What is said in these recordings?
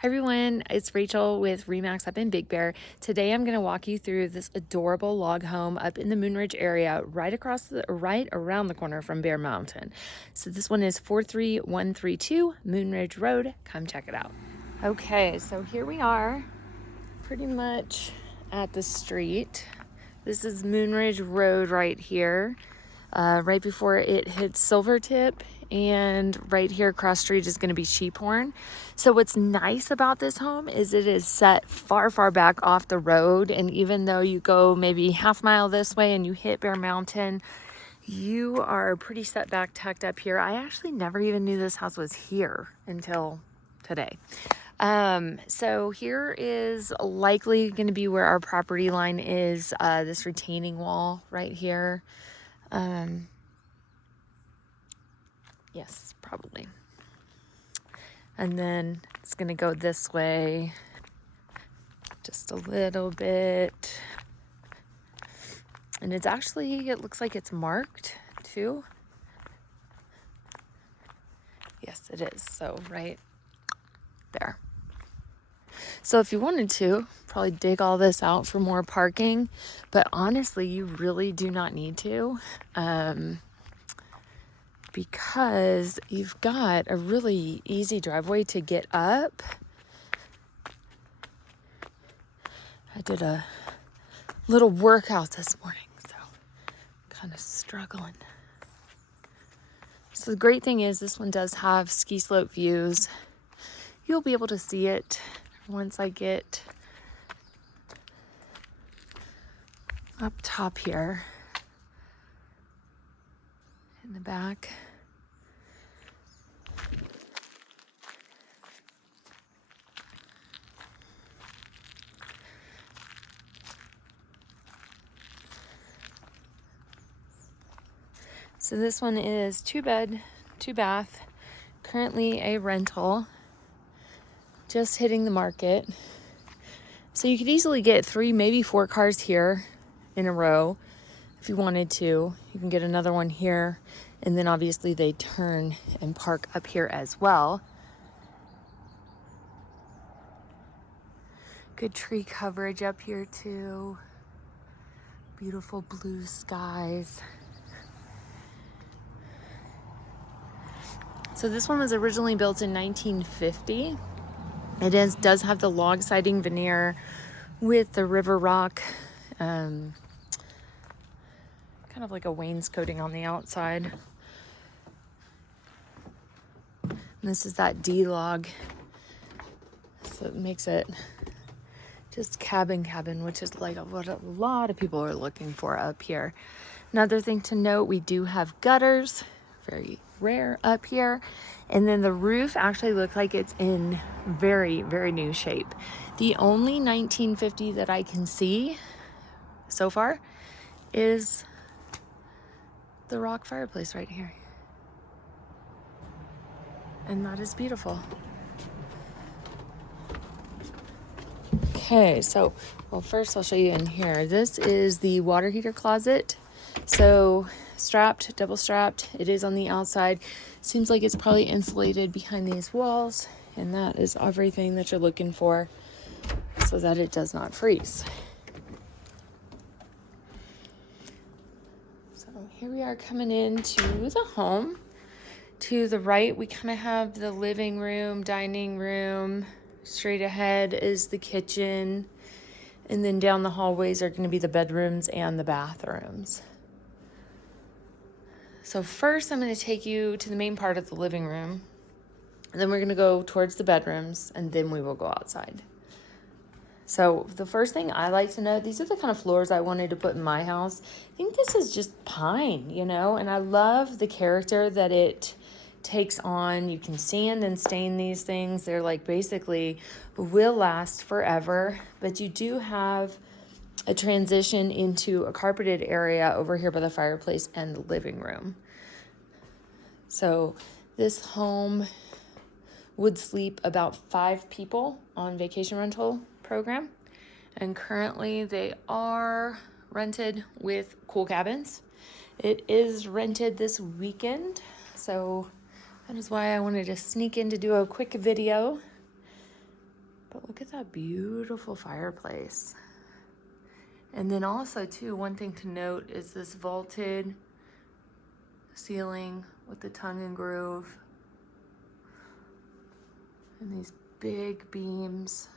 Hi everyone, it's Rachel with Remax up in Big Bear. Today I'm going to walk you through this adorable log home up in the Moonridge area, right around the corner from Bear Mountain. So this one is 43132 Moonridge Road. Come check it out. Okay, so here we are, pretty much at the street. This is Moonridge Road right here. Right before it hits Silvertip, and right here across street is going to be Sheephorn. So what's nice about this home is it is set far back off the road, and even though you go maybe half mile this way and you hit Bear Mountain, you are pretty set back, tucked up here. I actually never even knew this house was here until today. So here is likely going to be where our property line is, this retaining wall right here. Yes, probably. And then it's gonna go this way just a little bit. And it's actually, it looks like it's marked too. Yes, it is. So right there. So if you wanted to, probably dig all this out for more parking, but honestly, you really do not need to. Because you've got a really easy driveway to get up. I did a little workout this morning, so kind of struggling. So the great thing is this one does have ski slope views. You'll be able to see it once I get up top here in the back. So this one is 2-bed, 2-bath, currently a rental, just hitting the market. So you could easily get 3, maybe 4 cars here in a row if you wanted to. You can get another one here, and then obviously they turn and park up here as well. Good tree coverage up here too. Beautiful blue skies. So this one was originally built in 1950. It does have the log siding veneer with the river rock, kind of like a wainscoting on the outside. And this is that D log, so it makes it just cabin, which is like what a lot of people are looking for up here. Another thing to note, we do have gutters, very rare up here. And then the roof actually looks like it's in very new shape. The only 1950 that I can see so far is the rock fireplace right here. And that is beautiful. Okay, so, well, first I'll show you in here. This is the water heater closet. So strapped, double strapped. It is on the outside. Seems like it's probably insulated behind these walls, and that is everything that you're looking for so that it does not freeze. So here we are coming into the home. To the right, we kind of have the living room, dining room. Straight ahead is the kitchen. And then down the hallways are going to be the bedrooms and the bathrooms. So first I'm going to take you to the main part of the living room. And then we're going to go towards the bedrooms, and then we will go outside. So the first thing I like to know, these are the kind of floors I wanted to put in my house. I think this is just pine, you know, and I love the character that it takes on. You can sand and stain these things. They're like basically will last forever, but you do have a transition into a carpeted area over here by the fireplace and the living room. So this home would sleep about 5 people on vacation rental program, and currently they are rented with cool cabins. It is rented this weekend, so that is why I wanted to sneak in to do a quick video. at that beautiful fireplace. And then also too, one thing to note is this vaulted ceiling with the tongue and groove. And these big beams.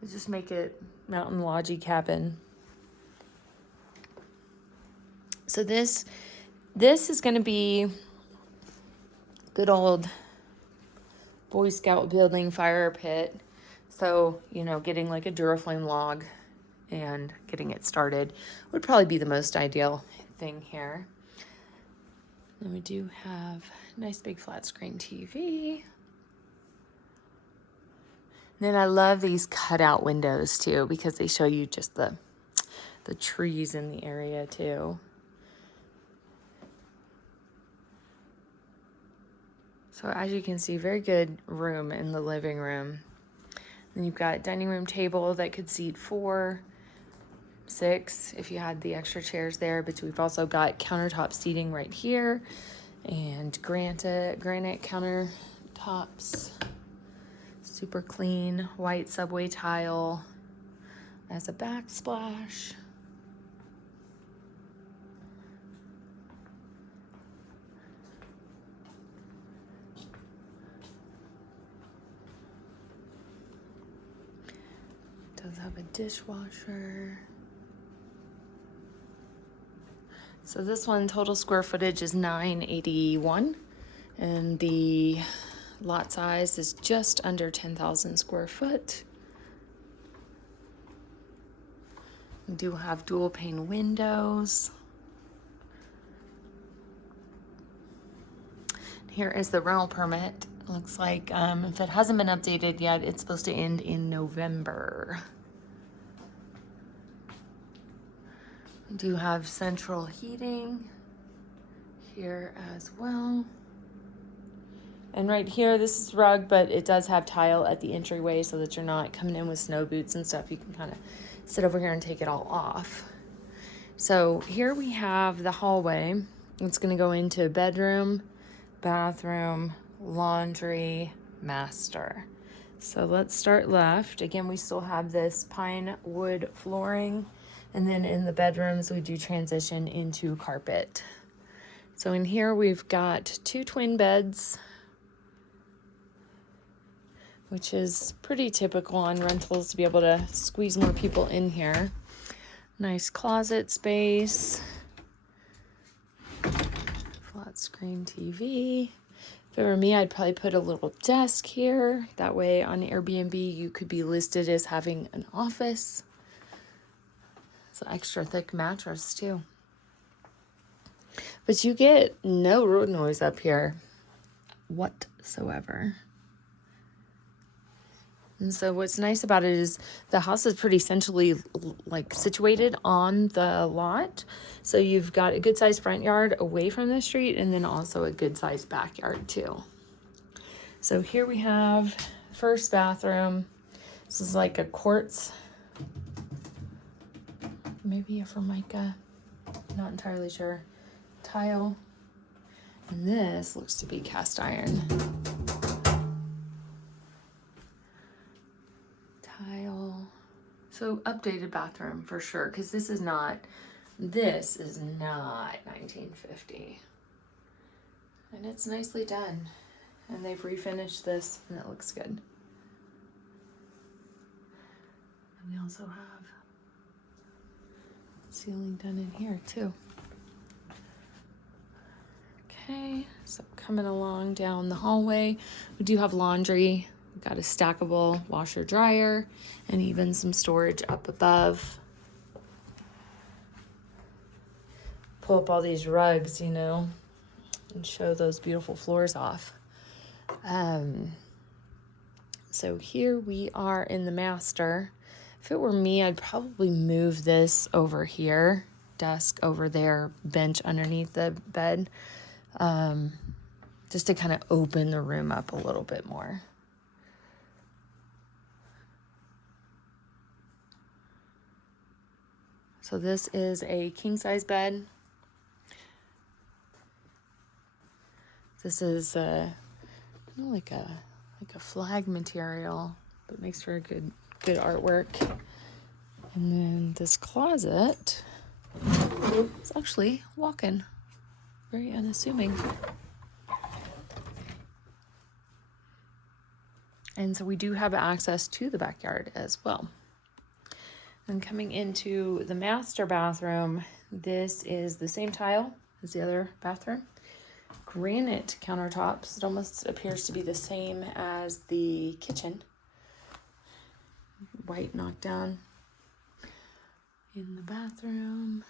They just make it mountain lodgy cabin. So this is gonna be good old Boy Scout building fire pit. So, you know, getting like a Duraflame log and getting it started would probably be the most ideal thing here. Then we do have a nice big flat screen TV. Then I love these cutout windows too, because they show you just the trees in the area too. So as you can see, very good room in the living room. Then you've got dining room table that could seat 4, 6 if you had the extra chairs there, but we've also got countertop seating right here and granite countertops. Super clean white subway tile as a backsplash. Does have a dishwasher. So this one, total square footage is 981, and the lot size is just under 10,000 square foot. We do have dual pane windows. Here is the rental permit. Looks like if it hasn't been updated yet, it's supposed to end in November. We do have central heating here as well. And right here, this is rug, but it does have tile at the entryway so that you're not coming in with snow boots and stuff. You can kind of sit over here and take it all off. So here we have the hallway. It's gonna go into bedroom, bathroom, laundry, master. So let's start left. Again, we still have this pine wood flooring. And then in the bedrooms, we do transition into carpet. So in here, we've got 2 twin beds, which is pretty typical on rentals to be able to squeeze more people in here. Nice closet space. Flat screen TV. If it were me, I'd probably put a little desk here. That way on Airbnb, you could be listed as having an office. It's an extra thick mattress too. But you get no road noise up here whatsoever. And so what's nice about it is the house is pretty centrally like situated on the lot. So you've got a good sized front yard away from the street and then also a good sized backyard too. So here we have first bathroom. This is like a quartz, maybe a Formica, not entirely sure, tile. And this looks to be cast iron. So updated bathroom for sure, because this is not 1950. And it's nicely done. And they've refinished this and it looks good. And we also have ceiling done in here too. Okay, so coming along down the hallway, we do have laundry. We've got a stackable washer dryer and even some storage up above. Pull up all these rugs, you know, and show those beautiful floors off. So here we are in the master. If it were me, I'd probably move this over here, desk over there, bench underneath the bed, just to kind of open the room up a little bit more. So this is a king size bed. This is like a flag material, but makes for a good artwork. And then this closet is actually walk-in, very unassuming. And so we do have access to the backyard as well. And coming into the master bathroom, this is the same tile as the other bathroom. Granite countertops. It almost appears to be the same as the kitchen. White knockdown in the bathroom.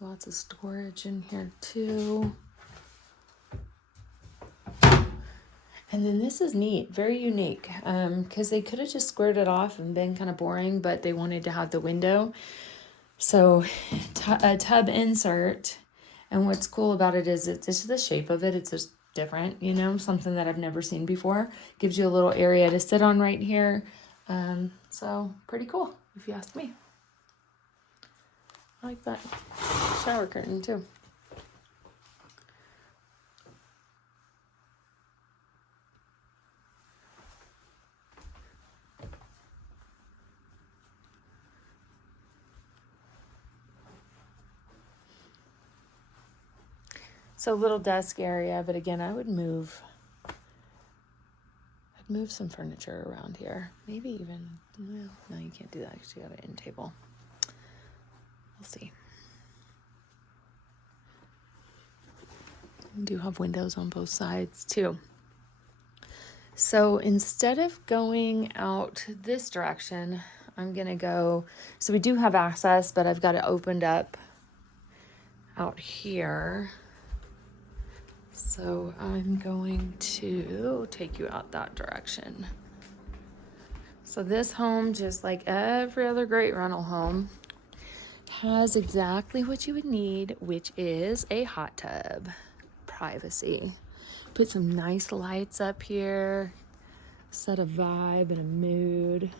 Lots of storage in here too. And then this is neat, very unique, because they could have just squared it off and been kind of boring, but they wanted to have the window. So a tub insert, and what's cool about it is it's just the shape of it. It's just different, you know, something that I've never seen before. Gives you a little area to sit on right here. So pretty cool, if you ask me. I like that shower curtain too. So little desk area, but again, I'd move some furniture around here. Maybe even, well, no, you can't do that because you got an end table. We'll see. We do have windows on both sides too. So instead of going out this direction, I'm gonna go, so we do have access, but I've got it opened up out here. So I'm going to take you out that direction. So this home, just like every other great rental home, has exactly what you would need, which is a hot tub. Privacy. Put some nice lights up here, set a vibe and a mood.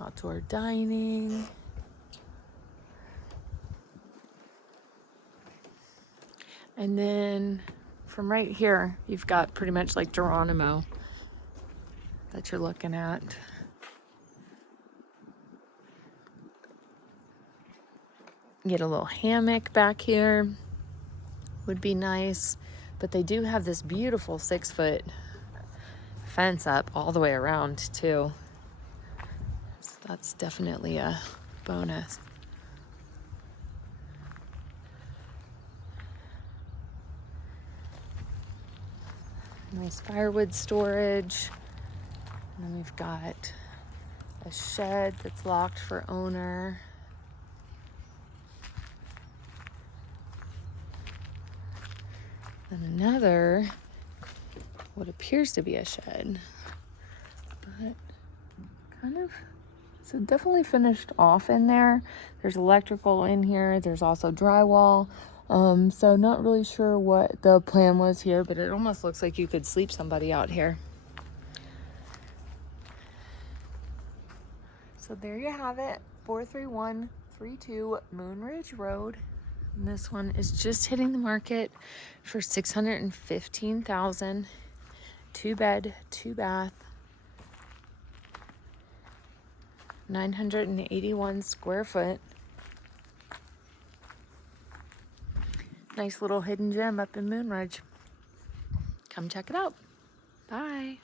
Outdoor dining. And then from right here, you've got pretty much like Geronimo that you're looking at. Get a little hammock back here. Would be nice. But they do have this beautiful 6-foot fence up all the way around too. So that's definitely a bonus. Nice firewood storage. And then we've got a shed that's locked for owner. And another, what appears to be a shed, but kind of, so definitely finished off in there. There's electrical in here. There's also drywall. So not really sure what the plan was here, but it almost looks like you could sleep somebody out here. So there you have it, 43132 Moonridge Road. And this one is just hitting the market for $615,000. 2-bed, 2-bath, 981 square foot. Nice little hidden gem up in Moonridge. Come check it out. Bye.